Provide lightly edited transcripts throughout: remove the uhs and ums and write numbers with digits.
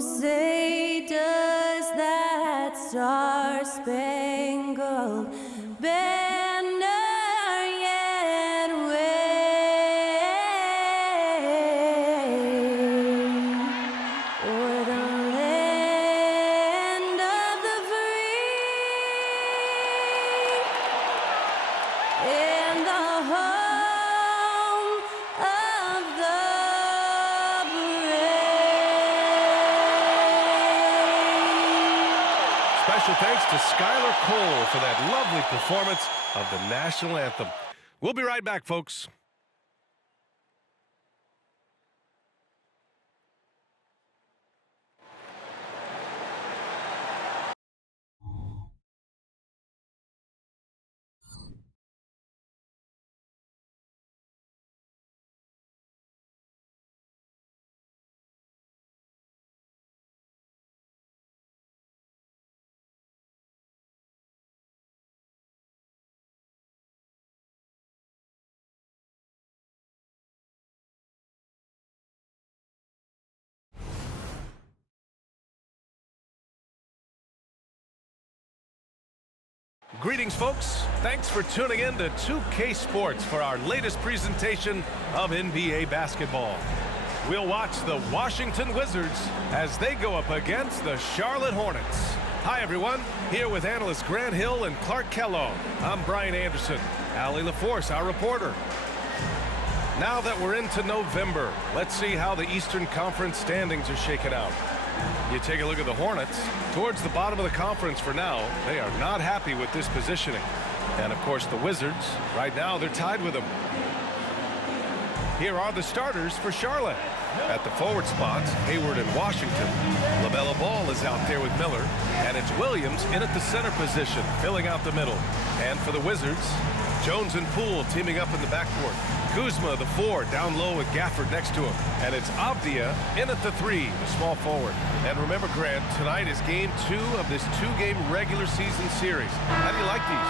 say does that star-spangled banner yet wave o'er the land of the free and the home of the brave. Special thanks to Skylar Cole for that lovely performance of the national anthem. We'll be right back, folks. Greetings, folks. Thanks for tuning in to 2K Sports for our latest presentation of NBA basketball. We'll watch the Washington Wizards as they go up against the Charlotte Hornets. Hi, everyone. Here with analysts Grant Hill and Clark Kellogg. I'm Brian Anderson. Allie LaForce, our reporter. Now that we're into November, let's see how the Eastern Conference standings are shaken out. You take a look at the Hornets, towards the bottom of the conference for now. They are not happy with this positioning. And, of course, the Wizards, right now, they're tied with them. Here are the starters for Charlotte. At the forward spots, Hayward and Washington. LaMelo Ball is out there with Miller. And it's Williams in at the center position, filling out the middle. And for the Wizards, Jones and Poole teaming up in the backcourt. Kuzma, the 4, down low with Gafford next to him. And it's Avdia in at the 3, the small forward. And remember, Grant, tonight is game 2 of this 2-game regular season series. How do you like these?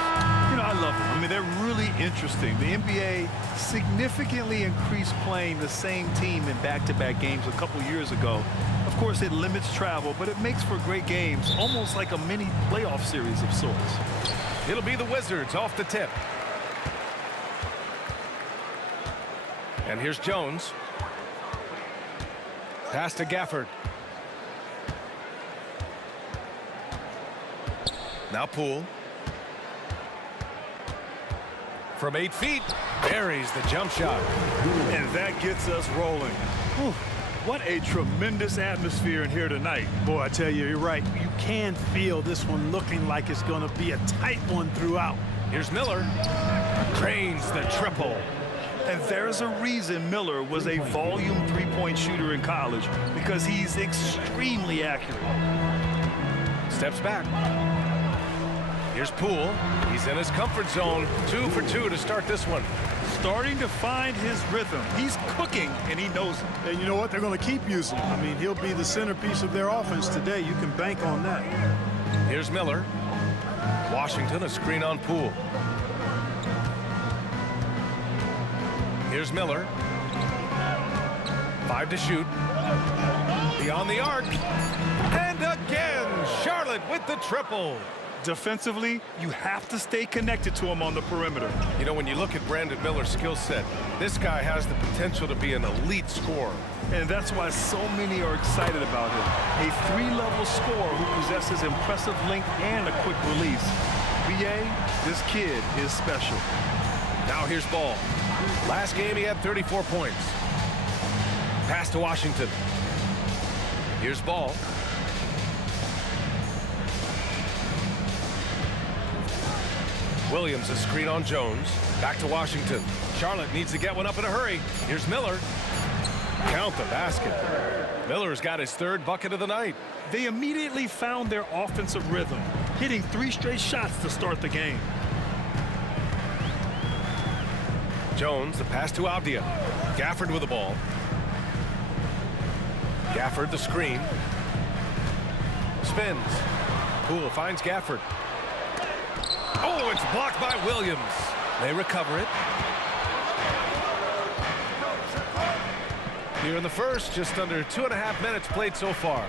You know, I love them. I mean, they're really interesting. The NBA significantly increased playing the same team in back-to-back games a couple years ago. Of course, it limits travel, but it makes for great games, almost like a mini playoff series of sorts. It'll be the Wizards off the tip. And here's Jones. Pass to Gafford. Now Poole. From 8 feet, buries the jump shot. And that gets us rolling. Whew. What a tremendous atmosphere in here tonight. Boy, I tell you, you're right. You can feel this one looking like it's going to be a tight one throughout. Here's Miller. Cranes the triple. And there's a reason Miller was a volume three-point shooter in college, because he's extremely accurate. Steps back. Here's Poole. He's in his comfort zone. 2 for 2 to start this one. Starting to find his rhythm. He's cooking, and he knows it. And you know what? They're going to keep using him. I mean, he'll be the centerpiece of their offense today. You can bank on that. Here's Miller. Washington, a screen on Poole. Here's Miller. 5 to shoot. Beyond the arc. And again, Charlotte with the triple. Defensively, you have to stay connected to him on the perimeter. You know, when you look at Brandon Miller's skill set, this guy has the potential to be an elite scorer. And that's why so many are excited about him. A 3-level scorer who possesses impressive length and a quick release. BA, this kid is special. Now here's Ball. Last game he had 34 points. Pass to Washington. Here's Ball. Williams, a screen on Jones. Back to Washington. Charlotte needs to get one up in a hurry. Here's Miller. Count the basket. Miller's got his 3rd bucket of the night. They immediately found their offensive rhythm, hitting 3 straight shots to start the game. Jones, the pass to Avdia. Gafford with the ball. Gafford, the screen. Spins. Poole finds Gafford. Oh, it's blocked by Williams. They recover it. Here in the first, just under 2.5 minutes played so far.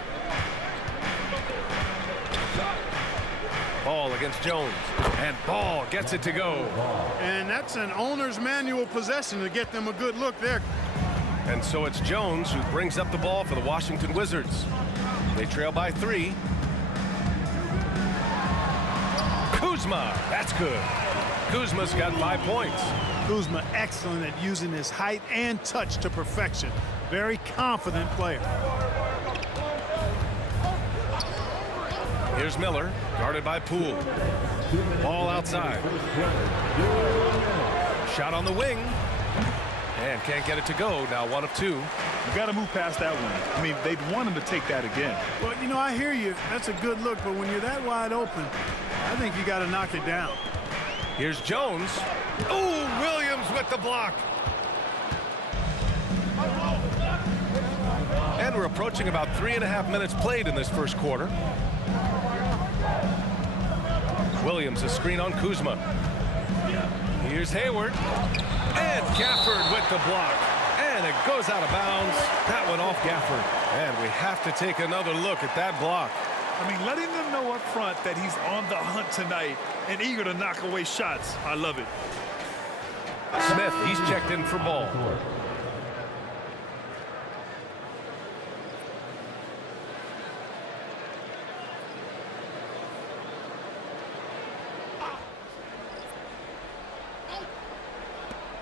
Ball against Jones, and Ball gets it to go. And that's an owner's manual possession to get them a good look there. And so it's Jones who brings up the ball for the Washington Wizards. They trail by 3. Kuzma, that's good. Kuzma's got 5 points. Kuzma excellent at using his height and touch to perfection. Very confident player. Here's Miller, guarded by Poole. Ball outside. Shot on the wing. And can't get it to go. Now 1 of 2. You got to move past that one. I mean, they'd want him to take that again. Well, you know, I hear you. That's a good look, but when you're that wide open, I think you got to knock it down. Here's Jones. Oh, Williams with the block. And we're approaching about 3.5 minutes played in this first quarter. Williams, a screen on Kuzma. Here's Hayward. And Gafford with the block. And it goes out of bounds. That went off Gafford. And we have to take another look at that block. I mean, letting them know up front that he's on the hunt tonight and eager to knock away shots. I love it. Smith, he's checked in for ball.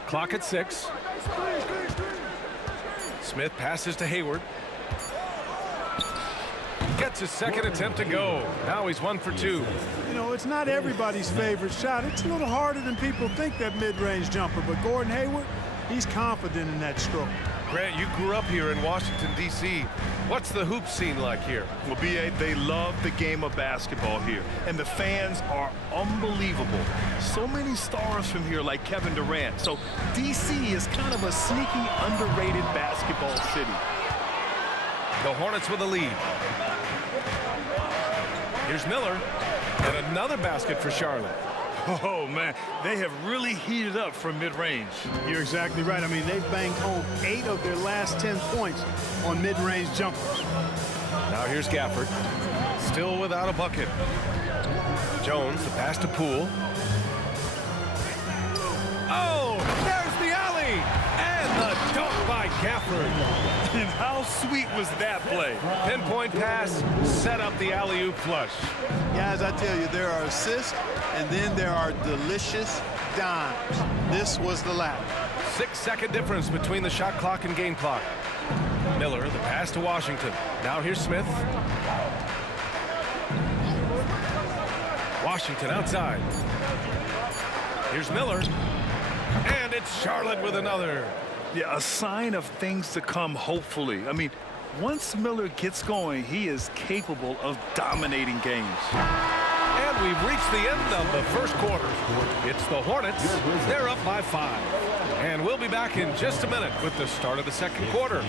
Clock at 6. Smith passes to Hayward. Gets his second attempt to go. Now he's 1 for 2. You know, it's not everybody's favorite shot. It's a little harder than people think, that mid-range jumper. But Gordon Hayward, he's confident in that stroke. Grant, you grew up here in Washington, D.C. What's the hoop scene like here? Well, B.A., they love the game of basketball here, and the fans are unbelievable. So many stars from here, like Kevin Durant. So D.C. is kind of a sneaky, underrated basketball city. The Hornets with a lead. Here's Miller, and another basket for Charlotte. Oh, man, they have really heated up from mid-range. You're exactly right. I mean, they've banged home 8 of their last 10 points on mid-range jumpers. Now here's Gafford, still without a bucket. Jones, the pass to Poole. Oh, there's the alley! And the dunk by Gafford. And how sweet was that play? Pinpoint pass, set up the alley-oop flush. Guys, I tell you, there are assists, and then there are delicious dimes. This was the latter. 6-second difference between the shot clock and game clock. Miller, the pass to Washington. Now here's Smith. Washington outside. Here's Miller. And it's Charlotte with another. Yeah, a sign of things to come, hopefully. I mean, once Miller gets going, he is capable of dominating games. And we've reached the end of the first quarter. It's the Hornets. They're up by 5. And we'll be back in just a minute with the start of the second quarter.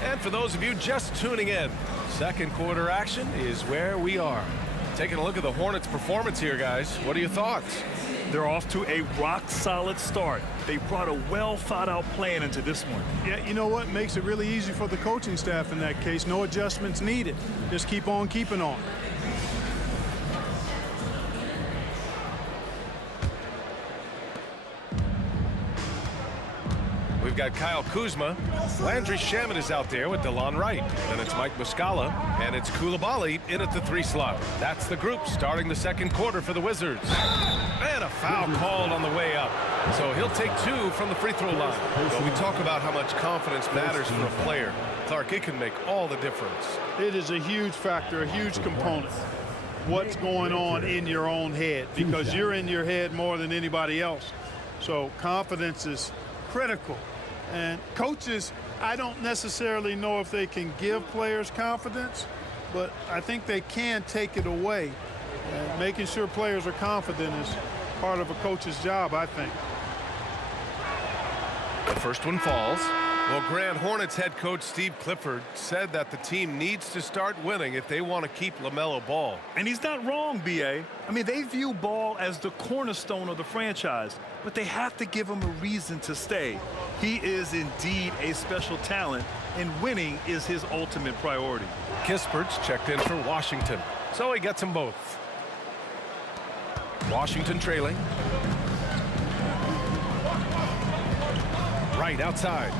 And for those of you just tuning in, second quarter action is where we are. Taking a look at the Hornets' performance here, guys. What are your thoughts? They're off to a rock-solid start. They brought a well-thought-out plan into this one. Yeah, you know what? Makes it really easy for the coaching staff in that case. No adjustments needed. Just keep on keeping on. We've got Kyle Kuzma. Landry Shamet is out there with DeLon Wright. Then it's Mike Muscala, and it's Koulibaly in at the 3 slot. That's the group starting the second quarter for the Wizards. And a foul called on the way up. So he'll take 2 from the free throw line. But we talk about how much confidence matters for a player. Clark, it can make all the difference. It is a huge factor, a huge component. what's going on in your own head, because you're in your head more than anybody else. So confidence is critical. And coaches, I don't necessarily know if they can give players confidence, but I think they can take it away. And making sure players are confident is part of a coach's job, I think. The first one falls. Well, Grand Hornets head coach Steve Clifford said that the team needs to start winning if they want to keep LaMelo Ball. And he's not wrong, B.A. I mean, they view Ball as the cornerstone of the franchise, but they have to give him a reason to stay. He is indeed a special talent, and winning is his ultimate priority. Kispert's checked in for Washington, so he gets them both. Washington trailing. Right outside.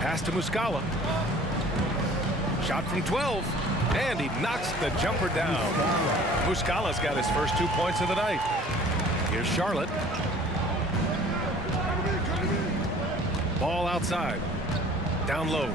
Pass to Muscala. Shot from 12, and he knocks the jumper down. Muscala's got his first 2 points of the night. Here's Charlotte. Ball outside. Down low.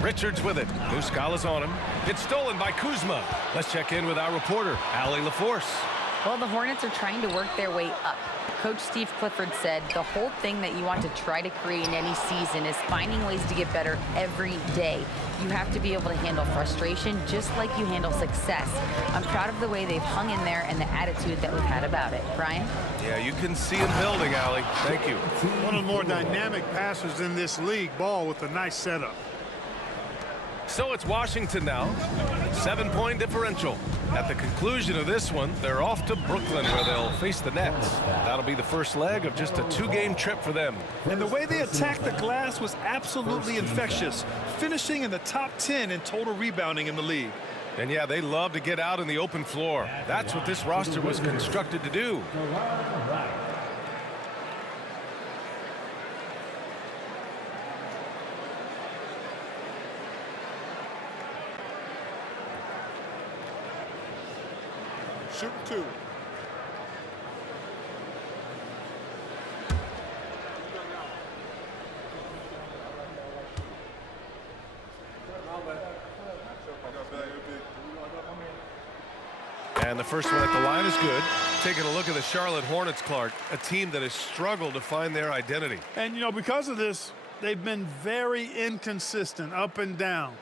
Richards with it. Muscala's on him. It's stolen by Kuzma. Let's check in with our reporter, Allie LaForce. Well, the Hornets are trying to work their way up. Coach Steve Clifford said the whole thing that you want to try to create in any season is finding ways to get better every day. You have to be able to handle frustration just like you handle success. I'm proud of the way they've hung in there and the attitude that we've had about it. Brian? Yeah, you can see him building, Allie. Thank you. One of the more dynamic passers in this league. Ball with a nice setup. So it's Washington now. 7-point differential. At the conclusion of this one, they're off to Brooklyn where they'll face the Nets. That'll be the first leg of just a 2-game trip for them. And the way they attacked the glass was absolutely infectious, finishing in the top 10 in total rebounding in the league. And yeah, they love to get out on the open floor. That's what this roster was constructed to do. Shoot two. And the first one at the line is good. Taking a look at the Charlotte Hornets, Clark, a team that has struggled to find their identity. And, you know, because of this, they've been very inconsistent, up and down.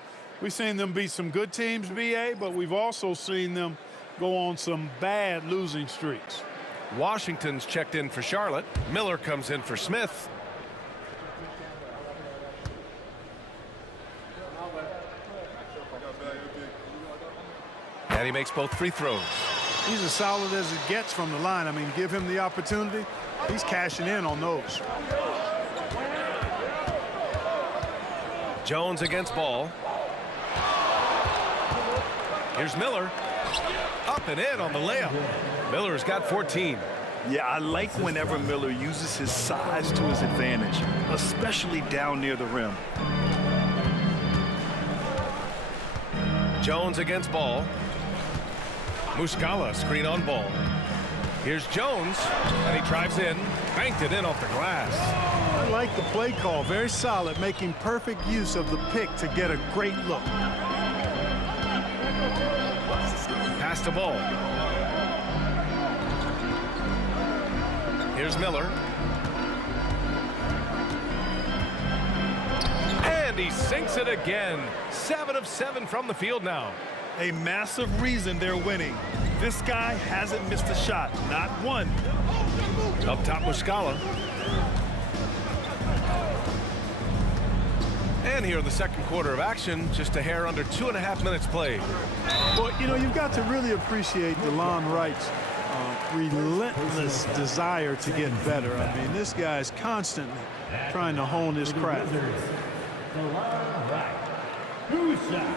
We've seen them beat some good teams, BA, but we've also seen them go on some bad losing streaks. Washington's checked in for Charlotte. Miller comes in for Smith. And he makes both free throws. He's as solid as it gets from the line. I mean, give him the opportunity. He's cashing in on those. Jones against Ball. Here's Miller. Up and in on the layup. Miller's got 14. Yeah, I like whenever Miller uses his size to his advantage, especially down near the rim. Jones against Ball. Muscala screen on Ball. Here's Jones, and he drives in, banked it in off the glass. I like the play call. Very solid, making perfect use of the pick to get a great look. Pass to Ball. Here's Miller. And he sinks it again. 7 of 7 from the field now. A massive reason they're winning. This guy hasn't missed a shot, not one. Up top, Muscala. And here in the second quarter of action, just a hair under 2.5 minutes played. Well, you know, you've got to really appreciate DeLon Wright's relentless desire to get better. I mean, this guy's constantly trying to hone his craft. DeLon Wright. Who's that?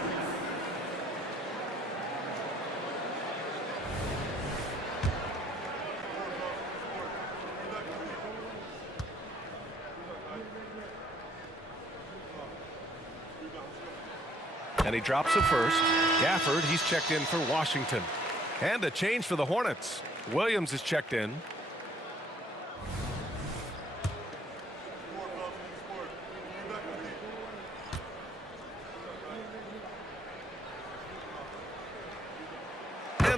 And he drops it first. Gafford, he's checked in for Washington. And a change for the Hornets. Williams is checked in.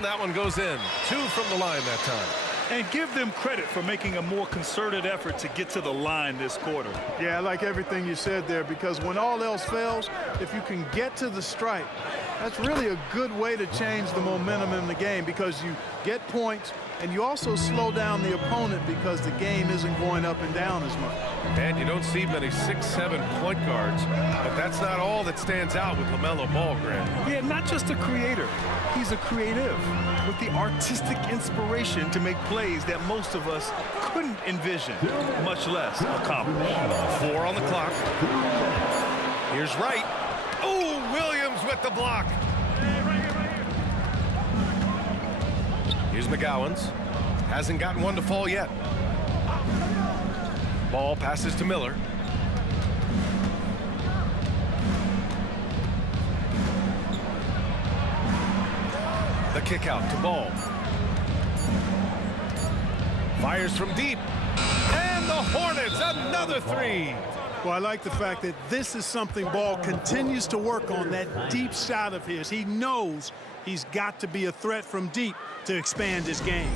that one goes in. 2 from the line that time. And give them credit for making a more concerted effort to get to the line this quarter. Yeah, I like everything you said there, because when all else fails, if you can get to the stripe, that's really a good way to change the momentum in the game, because you get points and you also slow down the opponent because the game isn't going up and down as much. And you don't see many 6'7" point guards, but that's not all that stands out with LaMelo Ball, Grant. Yeah, not just a creator. He's a creative with the artistic inspiration to make plays that most of us couldn't envision, much less accomplish. 4 on the clock. Here's Wright. Oh, Williams with the block. Here's McGowan's. Hasn't gotten one to fall yet. Ball passes to Miller. The kick out to Ball. Fires from deep. And the Hornets, another 3. Well, I like the fact that this is something Ball continues to work on, that deep shot of his. He knows he's got to be a threat from deep to expand his game.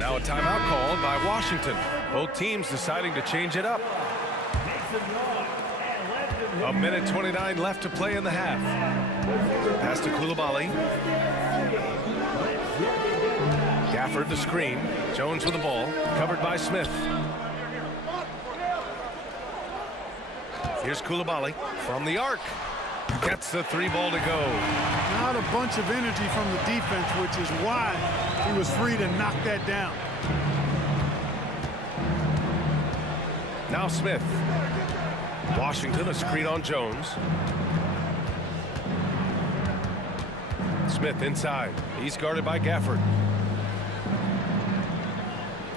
Now a timeout called by Washington. Both teams deciding to change it up. 1:29 left to play in the half. Pass to Coulibaly. Gafford the screen. Jones with the ball. Covered by Smith. Here's Coulibaly from the arc. Gets the 3 ball to go. Not a bunch of energy from the defense, which is why he was free to knock that down. Now Smith. Washington a screen on Jones. Smith inside. He's guarded by Gafford.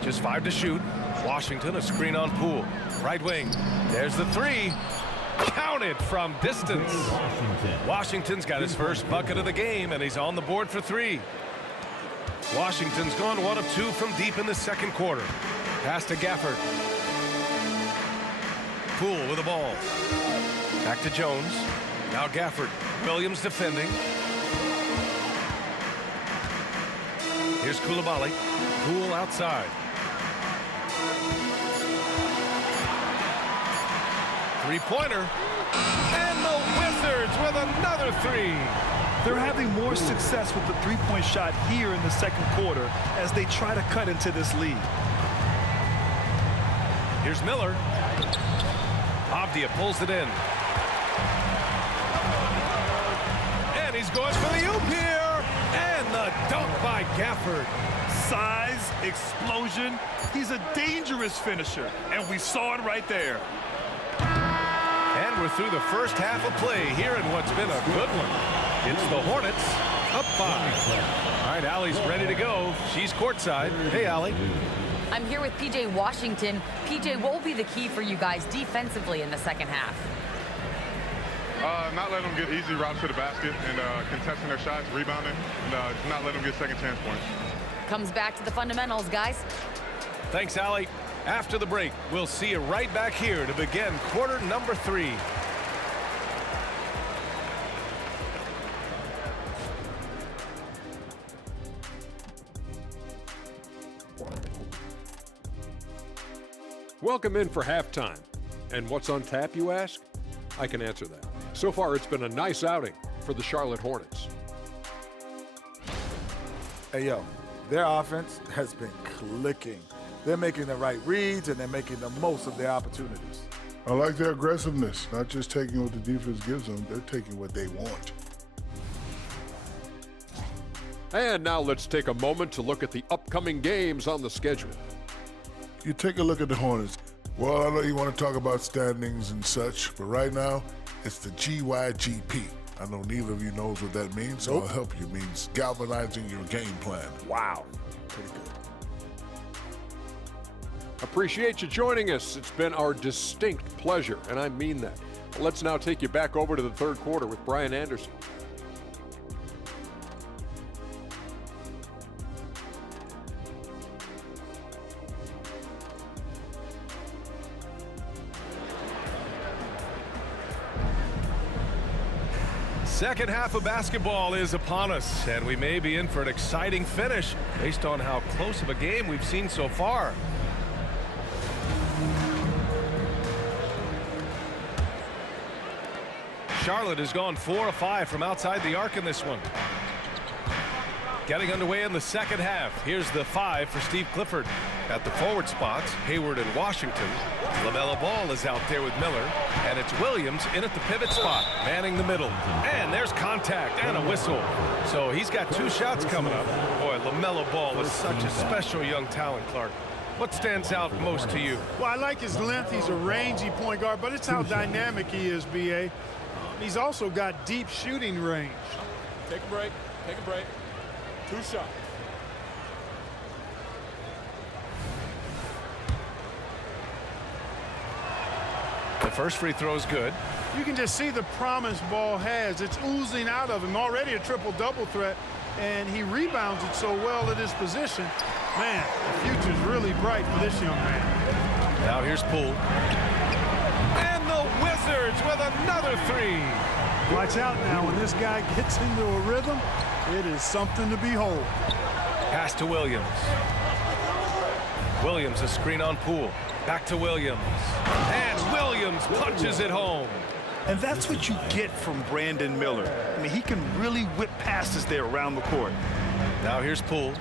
Just 5 to shoot. Washington a screen on Poole. Right wing. There's the 3. Counted from distance. Washington's got his first bucket of the game, and he's on the board for 3. Washington's gone 1 of 2 from deep in the second quarter. Pass to Gafford. Poole with the ball. Back to Jones. Now Gafford. Williams defending. Here's Coulibaly. Poole outside. 3-pointer. And the Wizards with another 3. They're having more success with the three-point shot here in the second quarter as they try to cut into this lead. Here's Miller. Avdia pulls it in. And he's going for the oop here. And the dunk by Gafford. Size, explosion. He's a dangerous finisher, and we saw it right there. And we're through the first half of play here in what's been a good one. It's the Hornets up 5. All right, Allie's ready to go. She's courtside. Hey, Allie. I'm here with PJ Washington. PJ, what will be the key for you guys defensively in the second half? Not letting them get easy routes to the basket and contesting their shots, rebounding, and not letting them get second chance points. Comes back to the fundamentals, guys. Thanks, Allie. After the break, we'll see you right back here to begin quarter number 3. Welcome in for halftime. And what's on tap, you ask? I can answer that. So far, it's been a nice outing for the Charlotte Hornets. Hey, yo, their offense has been clicking. They're making the right reads, and they're making the most of their opportunities. I like their aggressiveness, not just taking what the defense gives them, they're taking what they want. And now let's take a moment to look at the upcoming games on the schedule. You take a look at the Hornets. Well, I know you want to talk about standings and such, but right now, it's the GYGP. I know neither of you knows what that means, so I'll help you. It means galvanizing your game plan. Wow, pretty good. Appreciate you joining us. It's been our distinct pleasure, and I mean that. Let's now take you back over to the third quarter with Brian Anderson. Second half of basketball is upon us, and we may be in for an exciting finish based on how close of a game we've seen so far. Charlotte has gone 4 of 5 from outside the arc in this one. Getting underway in the second half. Here's the 5 for Steve Clifford. At the forward spots, Hayward and Washington. LaMelo Ball is out there with Miller, and it's Williams in at the pivot spot, manning the middle. And there's contact and a whistle. So he's got 2 shots coming up. Boy, LaMelo Ball is such a special young talent, Clark. What stands out most to you? Well, I like his length. He's a rangy point guard, but it's how dynamic he is, B.A. He's also got deep shooting range. Take a break. Take a break. 2 shots. The first free throw is good. You can just see the promise Ball has. It's oozing out of him. Already a triple-double threat, and he rebounds it so well at his position. Man, the future's really bright for this young man. Now here's Poole. And the Wizards with another 3. Watch out now. When this guy gets into a rhythm, it is something to behold. Pass to Williams. Williams, a screen on Poole. Back to Williams. And Williams punches it home. And that's what you get from Brandon Miller. I mean, he can really whip passes there around the court. Now here's Poole.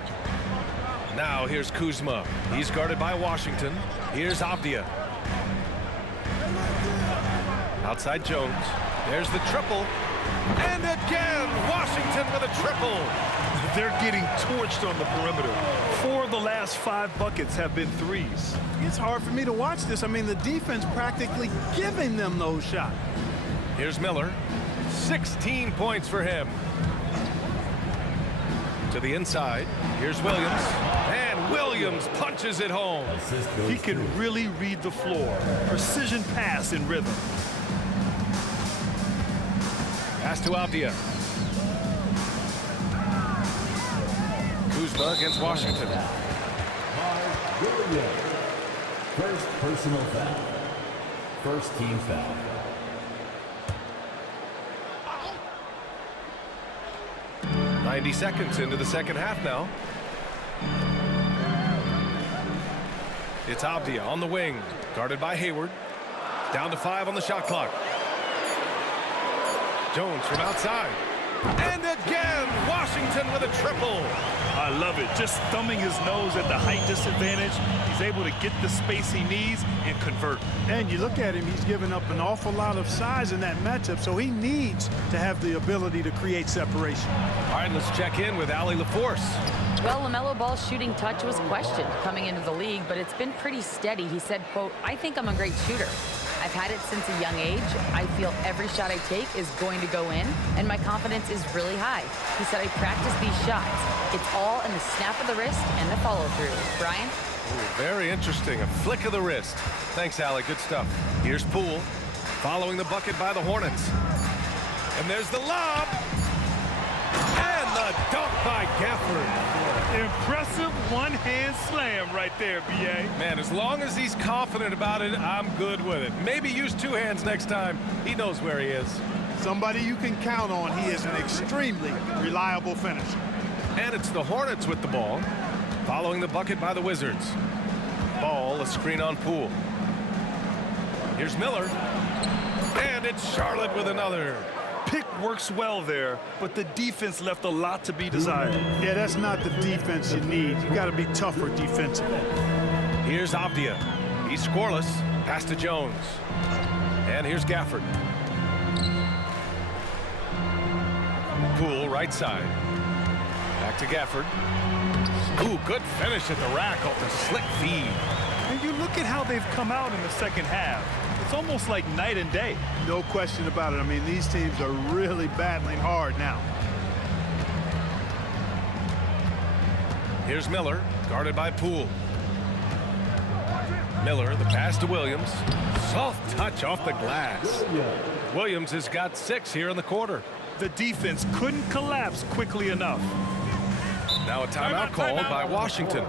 Now here's Kuzma. He's guarded by Washington. Here's Avdia. Outside Jones. There's the triple. And again, Washington with a triple. They're getting torched on the perimeter. 4 of the last 5 buckets have been threes. It's hard for me to watch this. I mean, the defense practically giving them those shots. Here's Miller. 16 points for him. To the inside. Here's Williams. And Williams punches it home. He can really read the floor. Precision pass in rhythm. Pass to Avdia. Kuzma against Washington. First personal foul. First team foul. .90 seconds into the second half now. It's Avdia on the wing, guarded by Hayward. Down to 5 on the shot clock. Jones from outside. And again, Washington with a triple. I love it. Just thumbing his nose at the height disadvantage. He's able to get the space he needs and convert. And you look at him, he's given up an awful lot of size in that matchup, so he needs to have the ability to create separation. All right, let's check in with Allie LaForce. Well, LaMelo Ball's shooting touch was questioned coming into the league, but it's been pretty steady. He said, quote, "I think I'm a great shooter. I've had it since a young age. I feel every shot I take is going to go in, and my confidence is really high." He said, "I practice these shots. It's all in the snap of the wrist and the follow-through." Brian? Ooh, very interesting. A flick of the wrist. Thanks, Allie. Good stuff. Here's Poole, following the bucket by the Hornets. And there's the lob. And the dunk by Gafford. Impressive one-hand slam right there, B.A. Man, as long as he's confident about it, I'm good with it. Maybe use 2 hands next time. He knows where he is. Somebody you can count on. He is an extremely reliable finisher. And it's the Hornets with the ball, following the bucket by the Wizards. Ball, a screen on Poole. Here's Miller. And it's Charlotte with another. Pick works well there, but the defense left a lot to be desired. Yeah, that's not the defense you need. You got to be tougher defensively. Here's Avdia. He's scoreless. Pass to Jones. And here's Gafford. Poole, right side. Back to Gafford. Ooh, good finish at the rack off the slick feed. And you look at how they've come out in the second half. It's almost like night and day. No question about it. I mean, these teams are really battling hard now. Here's Miller, guarded by Poole. Miller, the pass to Williams. Soft touch off the glass. Williams has got 6 here in the quarter. The defense couldn't collapse quickly enough. Now a timeout called by Washington.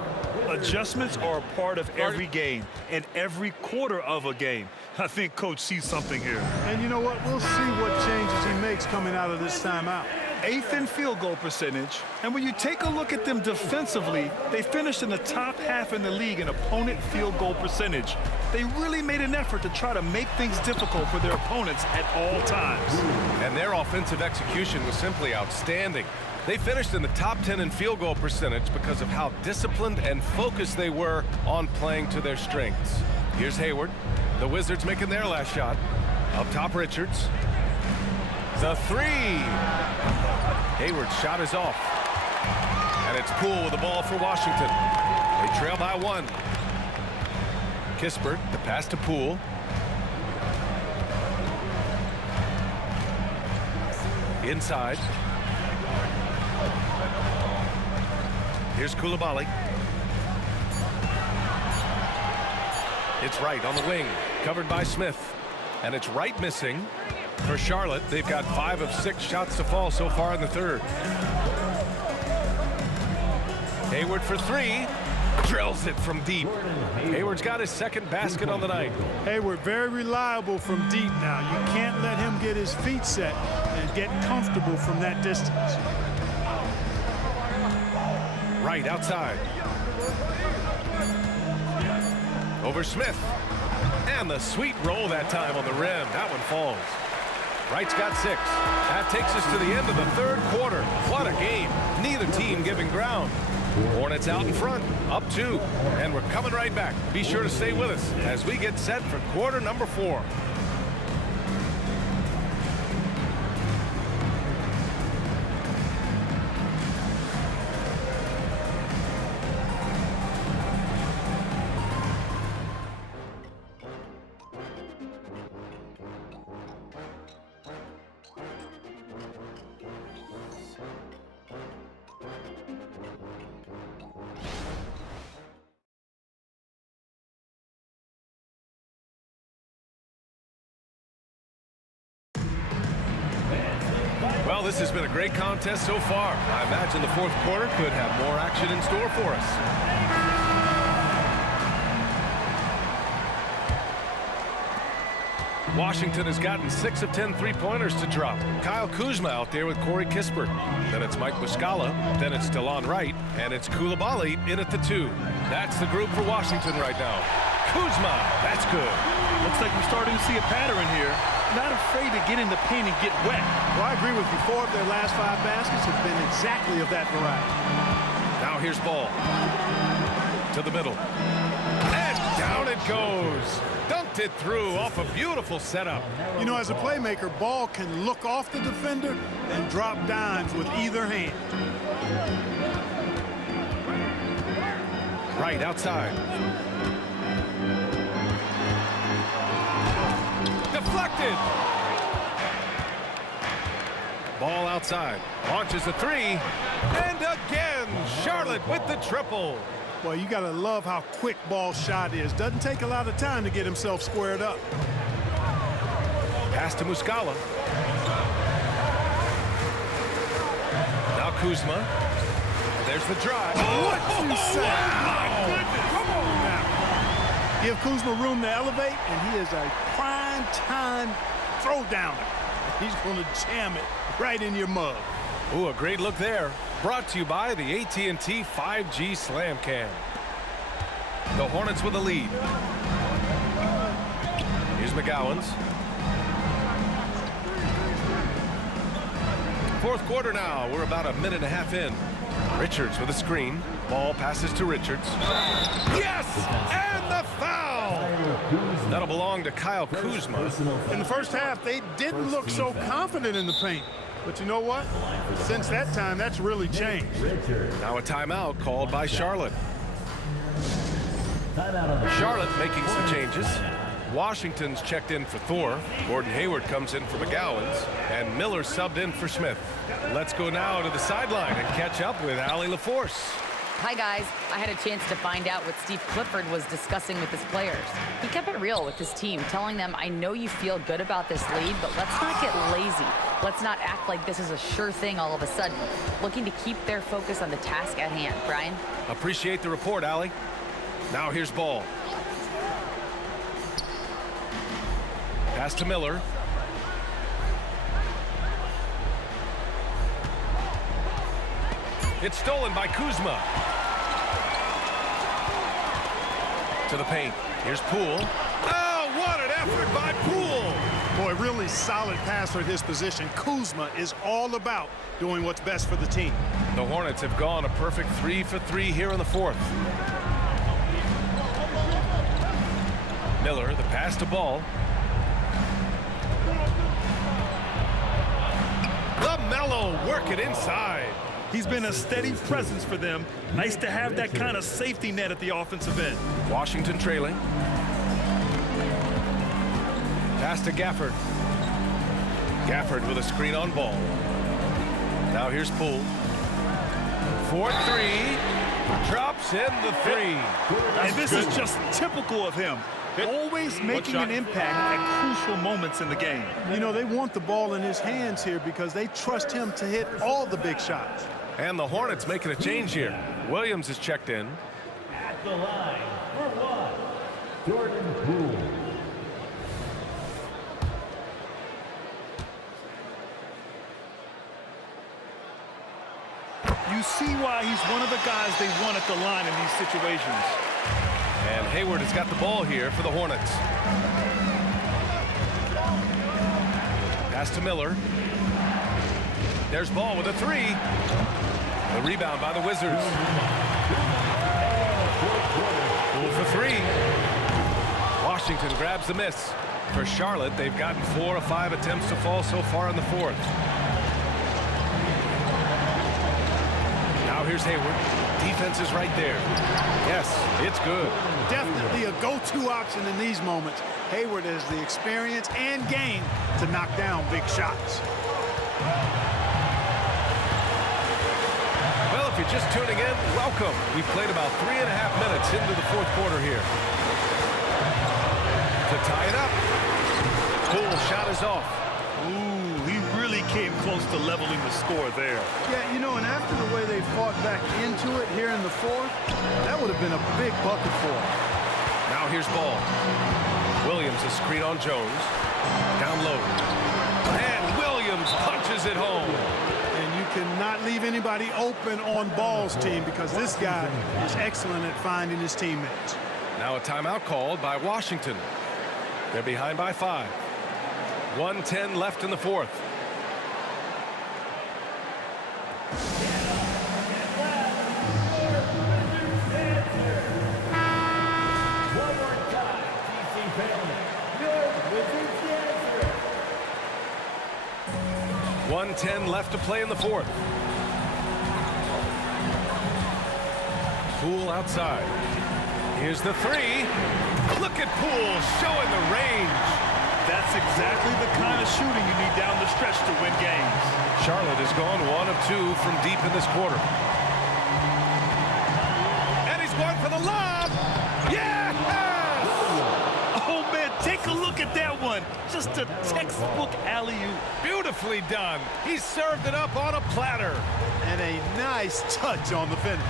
Adjustments are a part of every game and every quarter of a game. I think Coach sees something here. And you know what? We'll see what changes he makes coming out of this timeout. 8th in field goal percentage. And when you take a look at them defensively, they finished in the top half in the league in opponent field goal percentage. They really made an effort to try to make things difficult for their opponents at all times. And their offensive execution was simply outstanding. They finished in the top 10 in field goal percentage because of how disciplined and focused they were on playing to their strengths. Here's Hayward. The Wizards making their last shot. Up top, Richards. The three. Hayward's shot is off. And it's Poole with the ball for Washington. They trail by 1. Kispert, the pass to Poole. Inside. Here's Koulibaly. It's Wright on the wing, covered by Smith. And it's Wright missing. For Charlotte, they've got 5 of 6 shots to fall so far in the third. Hayward for 3. Drills it from deep. Hayward's got his second basket on the night. Hayward very reliable from deep now. You can't let him get his feet set and get comfortable from that distance. Wright outside. Over Smith. And the sweet roll that time on the rim. That one falls. Wright's got 6. That takes us to the end of the third quarter. What a game. Neither team giving ground. Hornets out in front, up 2. And we're coming right back. Be sure to stay with us as we get set for quarter number 4. Well, this has been a great contest so far. I imagine the fourth quarter could have more action in store for us. Washington has gotten 6 of 10 three-pointers to drop. Kyle Kuzma out there with Corey Kispert. Then it's Mike Muscala. Then it's DeLon Wright. And it's Koulibaly in at the 2. That's the group for Washington right now. Kuzma, that's good. Looks like we're starting to see a pattern here. Not afraid to get in the paint and get wet. Well, I agree with you. 4 of their last 5 baskets have been exactly of that variety. Now here's Ball. To the middle. And down it goes. Dunked it through off a beautiful setup. You know, as a playmaker, Ball can look off the defender and drop dimes with either hand. Right outside. Deflected. Ball outside. Launches a 3. And again, Charlotte with the triple. Well, you got to love how quick Ball's shot is. Doesn't take a lot of time to get himself squared up. Pass to Muscala. Now Kuzma. There's the drive. What you say? My goodness. Come on now. Give Kuzma room to elevate, and he is a prime-time throw-downer. He's going to jam it right in your mug. Ooh, a great look there. Brought to you by the AT&T 5G Slam Cam. The Hornets with the lead. Here's McGowan's. Fourth quarter now. We're about a minute and a half in. Richards with a screen. Ball passes to Richards. Yes! And the foul! That'll belong to Kyle Kuzma. In the first half, they didn't look so confident in the paint. But you know what? Since that time, that's really changed. Now a timeout called by Charlotte. Charlotte making some changes. Washington's checked in for Thor. Gordon Hayward comes in for McGowan's. And Miller subbed in for Smith. Let's go now to the sideline and catch up with Allie LaForce. Hi, guys. I had a chance to find out what Steve Clifford was discussing with his players. He kept it real with his team, telling them, I know you feel good about this lead, but let's not get lazy. Let's not act like this is a sure thing all of a sudden. Looking to keep their focus on the task at hand. Brian? Appreciate the report, Allie. Now here's Ball. Pass to Miller. It's stolen by Kuzma. To the paint. Here's Poole. Oh, what an effort by Poole! Boy, really solid passer at his position. Kuzma is all about doing what's best for the team. The Hornets have gone a perfect 3 for 3 here in the fourth. Miller, the pass to Ball. LaMelo working inside. He's been a steady presence for them. Nice to have that kind of safety net at the offensive end. Washington trailing. Pass to Gafford. Gafford with a screen on Ball. Now here's Poole. 4-3. Drops in the three. And this is just typical of him. Always making an impact at crucial moments in the game. You know, they want the ball in his hands here because they trust him to hit all the big shots. And the Hornets making a change here. Williams is checked in. At the line for one, Jordan Poole. You see why he's one of the guys they want at the line in these situations. And Hayward has got the ball here for the Hornets. Pass to Miller. There's Ball with a three. The rebound by the Wizards. Poole for three. Washington grabs the miss. For Charlotte, they've gotten 4 of 5 attempts to fall so far in the fourth. Now here's Hayward. Defense is right there. Yes, it's good. Definitely a go-to option in these moments. Hayward has the experience and game to knock down big shots. Well, if you're just tuning in, welcome. We've played about 3.5 minutes into the fourth quarter here. To tie it up. Poole shot is off. Ooh, he really came close to leveling the score there. Yeah, you know, and after the way they fought back into it here in the fourth, that would have been a big bucket for them. Now here's Ball. Williams a screen on Jones. Down low. And Williams punches it home. And you cannot leave anybody open on Ball's team because this guy is excellent at finding his teammates. Now a timeout called by Washington. They're behind by 5. 1:10 left in the fourth. One more time, TC family. Your Wizards answer. 1:10 left to play in the fourth. Poole outside. Here's the three. Look at Poole showing the range. That's exactly the kind of shooting you need down the stretch to win games. Charlotte has gone 1 of 2 from deep in this quarter. And he's going for the lob. Yes! Oh, man, take a look at that one. Just a textbook alley-oop. Beautifully done. He served it up on a platter. And a nice touch on the finish.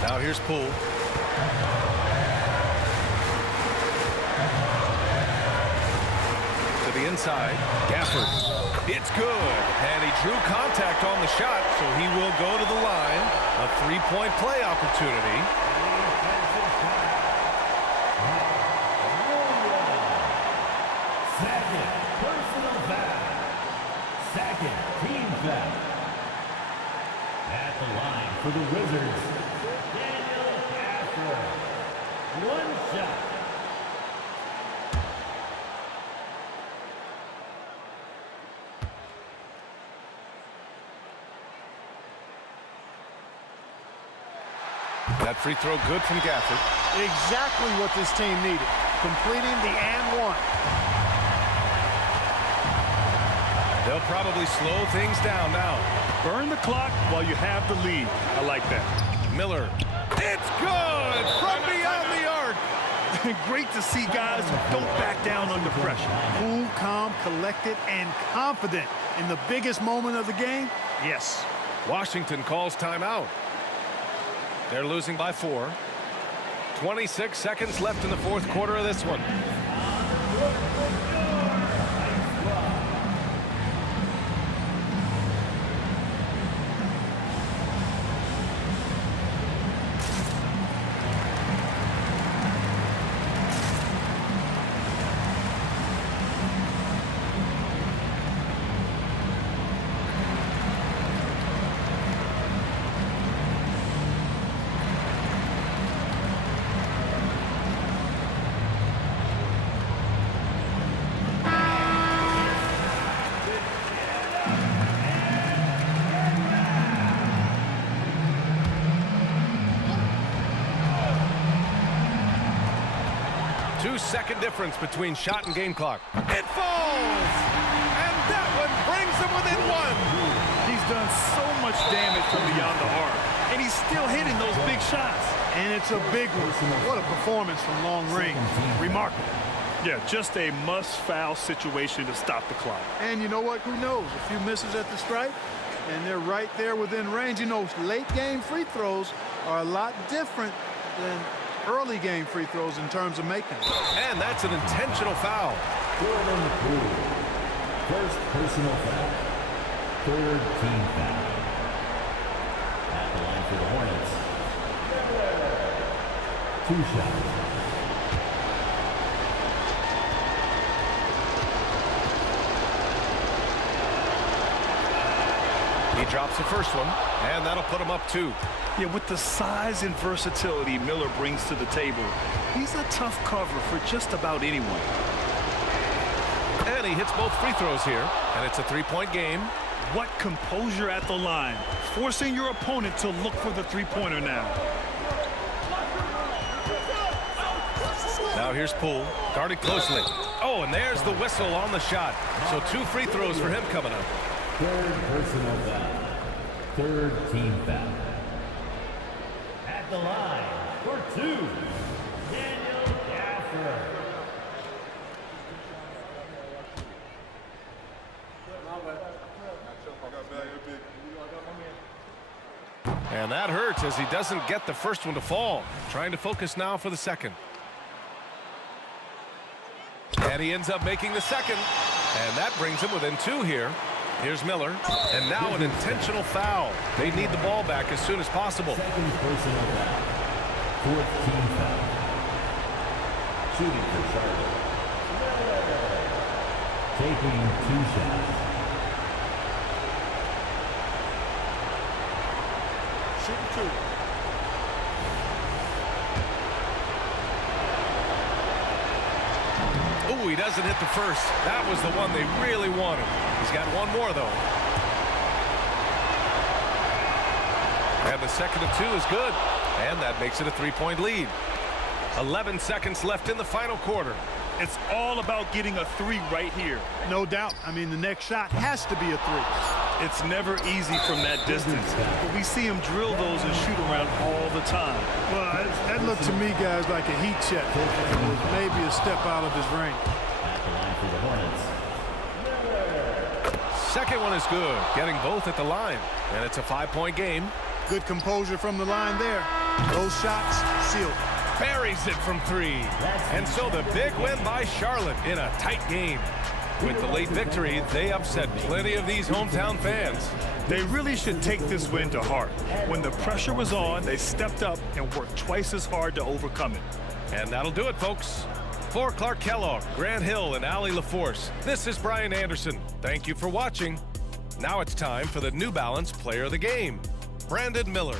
Now here's Poole. To the inside. Gafford. It's good. And he drew contact on the shot, so he will go to the line. A 3-point play opportunity. Second personal foul. Second team foul. At the line for the Wizards, Daniel Gafford. One shot. That free throw good from Gafford. Exactly what this team needed. Completing the and one. They'll probably slow things down now. Burn the clock while you have the lead. I like that. Miller. It's good from beyond the arc. Great to see guys who don't back down under pressure. Cool, calm, collected, and confident in the biggest moment of the game. Yes. Washington calls timeout. They're losing by 4. 26 seconds left in the fourth quarter of this one. 2-second difference between shot and game clock. It falls! And that one brings them within one. He's done so much damage from beyond the arc, and he's still hitting those big shots. And it's a big one. What a performance from long range. Remarkable. Yeah, just a must-foul situation to stop the clock. And you know what? Who knows? A few misses at the stripe, and they're right there within range. You know, late-game free throws are a lot different than early game free throws in terms of making. And that's an intentional foul. Jordan Poole. First personal foul. Third team foul. At the line for the Hornets. 2 shots. He drops the first one, and that'll put him up 2. Yeah, with the size and versatility Miller brings to the table, he's a tough cover for just about anyone. And he hits both free throws here, and it's a 3-point game. What composure at the line, forcing your opponent to look for the three-pointer now. Now here's Poole, guarded closely. Oh, and there's the whistle on the shot. So 2 free throws for him coming up. Third personal foul. Third team foul. At the line for 2, Daniel Gafford. And that hurts as he doesn't get the first one to fall. Trying to focus now for the second. And he ends up making the second. And that brings him within 2 here. Here's Miller, and now an intentional foul. They need the ball back as soon as possible. Second personal foul. Fourth team foul. Shooting for Charlotte. Taking 2 shots. Shooting 2. Ooh, he doesn't hit the first. That was the one they really wanted. He's got one more, though. And the second of 2 is good. And that makes it a 3-point lead. 11 seconds left in the final quarter. It's all about getting a 3 right here. No doubt. I mean, the next shot has to be a 3. It's never easy from that distance, but we see him drill those and shoot around all the time. Well, that looked to me, guys, like a heat check. It was maybe a step out of his range. At the line for the Hornets. Second one is good, getting both at the line. And it's a 5-point game. Good composure from the line there. Those shots sealed. Buries it from 3. And so the big win by Charlotte in a tight game. With the late victory, they upset plenty of these hometown fans. They really should take this win to heart. When the pressure was on, they stepped up and worked twice as hard to overcome it. And that'll do it, folks. For Clark Kellogg, Grant Hill, and Allie LaForce, this is Brian Anderson. Thank you for watching. Now it's time for the New Balance Player of the Game, Brandon Miller.